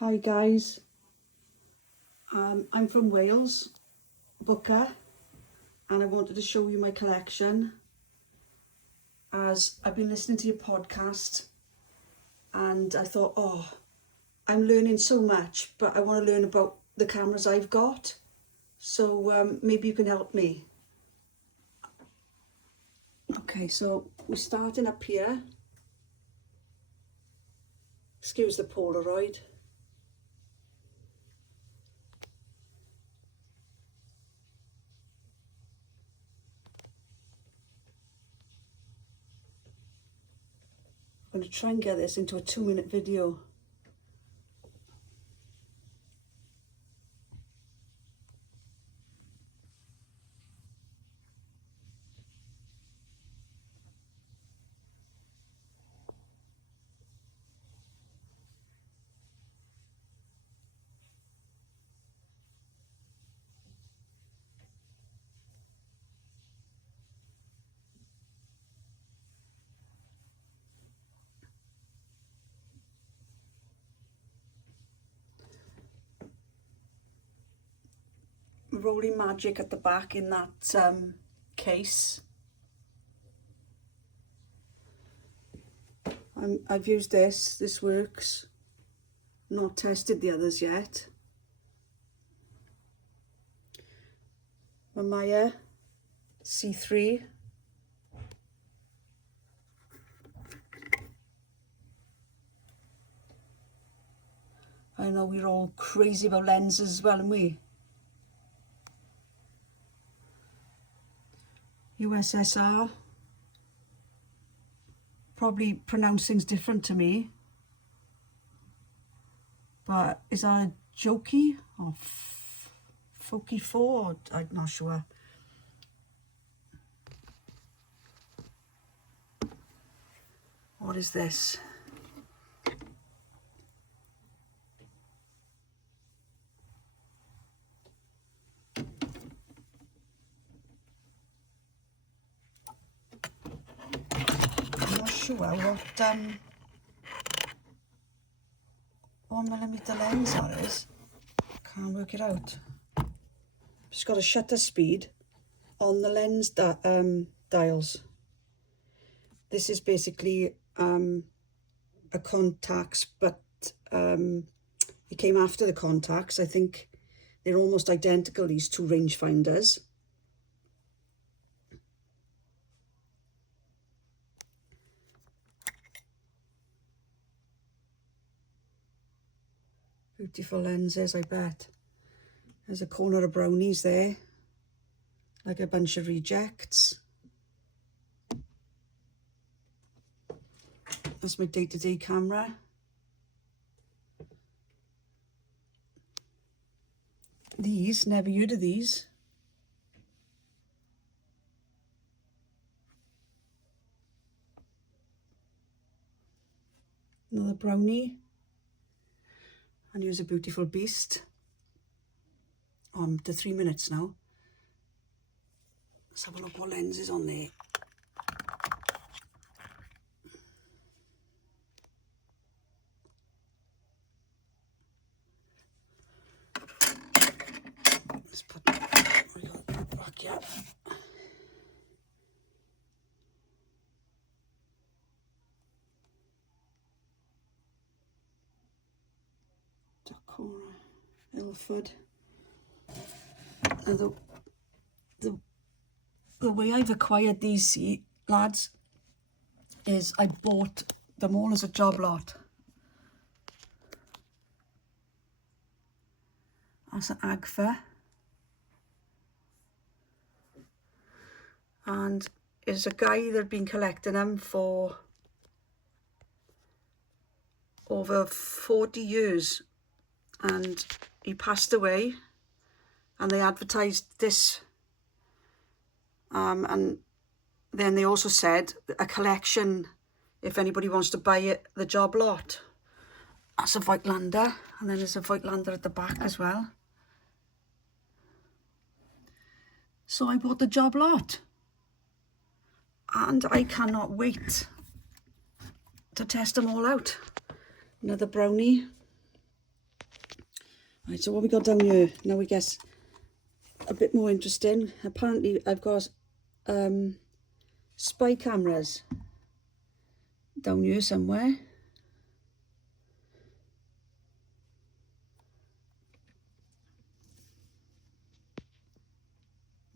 Hi guys, I'm from Wales, Booker, and I wanted to show you my collection as I've been listening to your podcast and I thought, oh, I'm learning so much, but I want to learn about the cameras I've got, so maybe you can help me. Okay, so we're starting up here. Excuse the Polaroid. I'm going to try and get this into a 2-minute video. Rolling Magic at the back in that case. I've used this works. Not tested the others yet. Mamiya C3. I know we're all crazy about lenses as well, aren't we? USSR. Probably pronounce things different to me. But is that a Jokey or Foki 4? I'm not sure. What is this? I'm not sure what 1mm lens that is. Can't work it out. Just got a shutter speed on the lens dials. This is basically a Contax, but it came after the Contax. I think they're almost identical, these two rangefinders. Beautiful lenses, I bet. There's a corner of brownies there, like a bunch of rejects. That's my day-to-day camera. These, never heard of these. Another brownie. And here's a beautiful beast. To 3 minutes now. Let's have a look what lens is on there. Let's put we got back here. Dakora, Ilford. Now the way I've acquired these, lads, is I bought them all as a job lot. That's an Agfa. And there's a guy that had been collecting them for over 40 years. And he passed away. And they advertised this. And then they also said a collection if anybody wants to buy it, the job lot. That's a Voigtlander, and then there's a Voigtlander at the back as well. So I bought the job lot. And I cannot wait to test them all out. Another brownie. Right, so what we got down here, now we guess a bit more interesting. Apparently I've got spy cameras down here somewhere.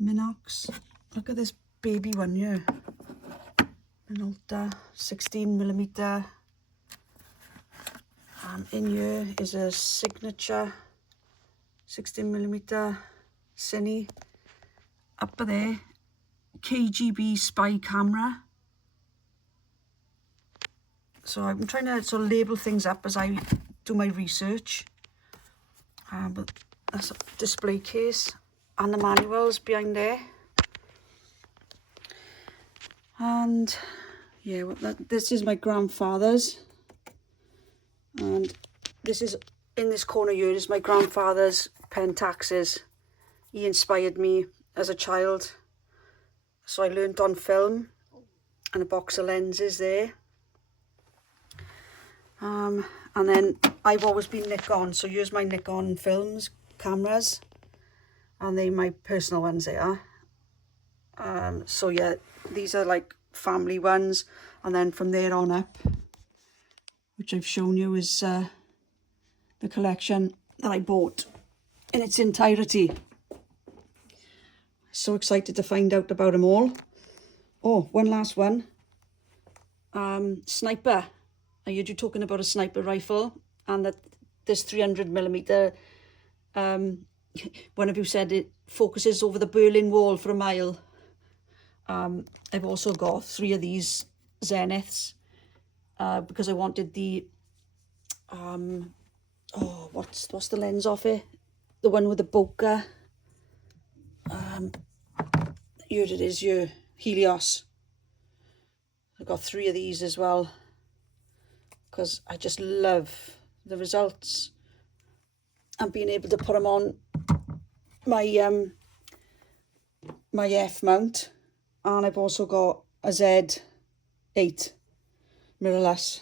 Minox. Look at this baby one here. Minolta 16mm. In here is a signature 16mm Cine. Up there, KGB spy camera. So I'm trying to sort of label things up as I do my research. But that's a display case and the manuals behind there. And yeah, this is my grandfather's. And this is, in this corner here, is my grandfather's Pentaxes. He inspired me as a child. So I learnt on film, and a box of lenses there. And then I've always been Nikon, so here's my Nikon films, cameras, and they're my personal ones there. So yeah, these are like family ones, and then from there on up, which I've shown you, is the collection that I bought in its entirety. So excited to find out about them all. Oh, one last one. Sniper. I heard you talking about a sniper rifle, and that this 300mm, one of you said it focuses over the Berlin Wall for a mile. I've also got 3 of these Zeniths, because I wanted the, oh, what's the lens off it? The one with the bokeh. Here it is, here, Helios. I've got 3 of these as well, because I just love the results and being able to put them on my my F mount. And I've also got a Z8 mirrorless.